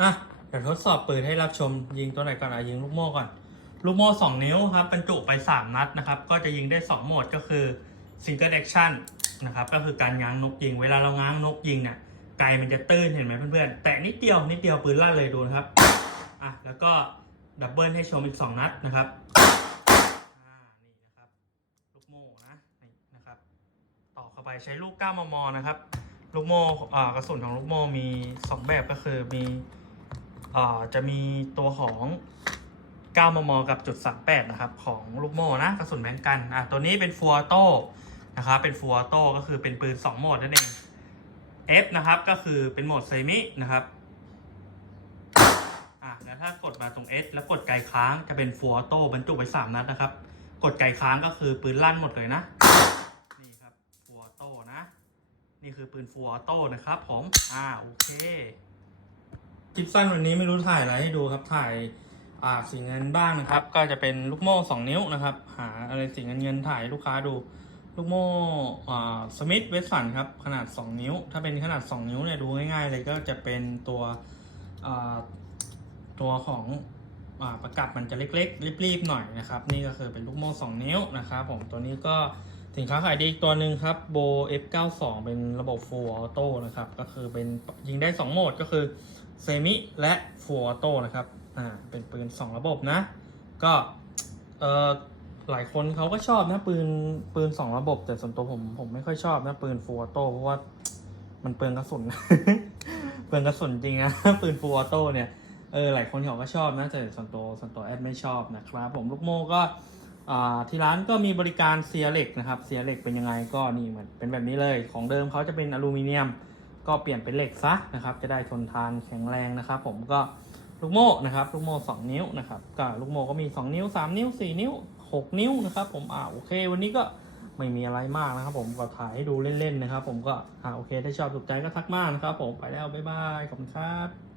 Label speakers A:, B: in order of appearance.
A: อะเดี๋ยวทดสอบปืนให้รับชมยิงตัวไหนก่อนอะยิงลูกโม่ก่อน ลูกโม่สองนิ้วครับบรรจุไปสามนัดนะครับ ก็จะยิงได้สองโหมดก็คือซิงเกิลแอคชั่นนะครับก็คือการง้างนกยิง เวลาเราง้างนกยิงเนี่ยไกมันจะตื้นเห็นไหมเพื่อนๆ แต่นิดเดียวนิดเดียวปืนลั่นเลยดูนะครับอะแล้วก็ดับเบิลให้ชมอีกสองนัดนะครับอ่านี่นะครับลูกโม่นะนี่นะครับต่อเข้าไปใช้ลูก9มมนะครับ ลูกโม่อ่ากระสุนของลูกโม่มี2แบบก็คือมี จะมีตัวของ 9 มม กับจุด38 นะครับ ของลูกโม่นะกระสุนแบงกันอะตัวนี้เป็นฟัวโต้นะครับเป็นฟัวโต้ก็คือเป็นปืน 2 โหมดนั่นเอง F นะครับก็คือเป็นโหมดเซมินะครับอะแล้วถ้ากดมาตรง S แล้วกดไกลค้างจะเป็นฟัวโต้บรรจุไป3นัดนะครับ กดไกลค้างก็คือปืนลั่นหมดเลยนะ นี่ครับฟัวโต้นะ นี่คือปืนฟัวโต้นะครับผมอ่าโอเค คลิปสั้นวันนี้ไม่รู้ถ่ายอะไรให้ดูครับถ่ายอ่าสีเงินบ้างนะครับ ก็จะเป็นลูกโม่สองนิ้วนะครับ หาอะไรสีเงินเงินถ่ายลูกค้าดู ลูกโม่อ่าสมิธเวสสันครับขนาด 2 นิ้ว ถ้าเป็นขนาด 2 นิ้วเนี่ยดูง่ายๆเลยก็จะเป็นตัวอ่าตัวของอ่าประกับมันจะเล็กๆรีบๆหน่อยนะครับ นี่ก็คือเป็นลูกโม่2 นิ้วนะครับผมตัวนี้ก็ สินค้าขายดีอีกตัวหนึ่งครับโบ F92 เป็นระบบ Full Auto นะครับ ก็คือเป็นยิงได้ 2 โหมดก็คือเซมิและ Full Auto นะครับ อ่า เป็นปืน 2 ระบบนะ ก็ เอ่อ หลายคนเขาก็ชอบนะ ปืน ปืน 2 ระบบ แต่ส่วนตัวผม ผมไม่ค่อยชอบนะ ปืน Full Auto เพราะว่ามันเปลืองกระสุน เปลืองกระสุนจริงนะ ปืน Full Auto เนี่ย เออ หลายคนเขาก็ชอบนะ แต่ส่วนตัว ส่วนตัวแอดไม่ชอบนะครับ ผมลูกโม่ก็ ที่ร้านก็มีบริการเซียเหล็กนะครับเซียเหล็กเป็นยังไงก็นี่เหมือนเป็นแบบนี้เลย ของเดิมเขาจะเป็นอลูมิเนียม ก็เปลี่ยนเป็นเหล็กซะนะครับ จะได้ทนทานแข็งแรงนะครับ ผมก็ลูกโม่นะครับ ลูกโม่2นิ้วนะครับก็ลูกโม่ก็มี 2 นิ้ว 3 นิ้ว 4 นิ้ว 6 นิ้วนะครับ ผมอ่าโอเค วันนี้ก็ไม่มีอะไรมากนะครับ ผมก็ถ่ายให้ดูเล่นๆนะครับ ผมก็อ่าโอเค ถ้าชอบถูกใจก็ทักมานะครับ ผมไปแล้วบ๊ายบายขอบคุณครับ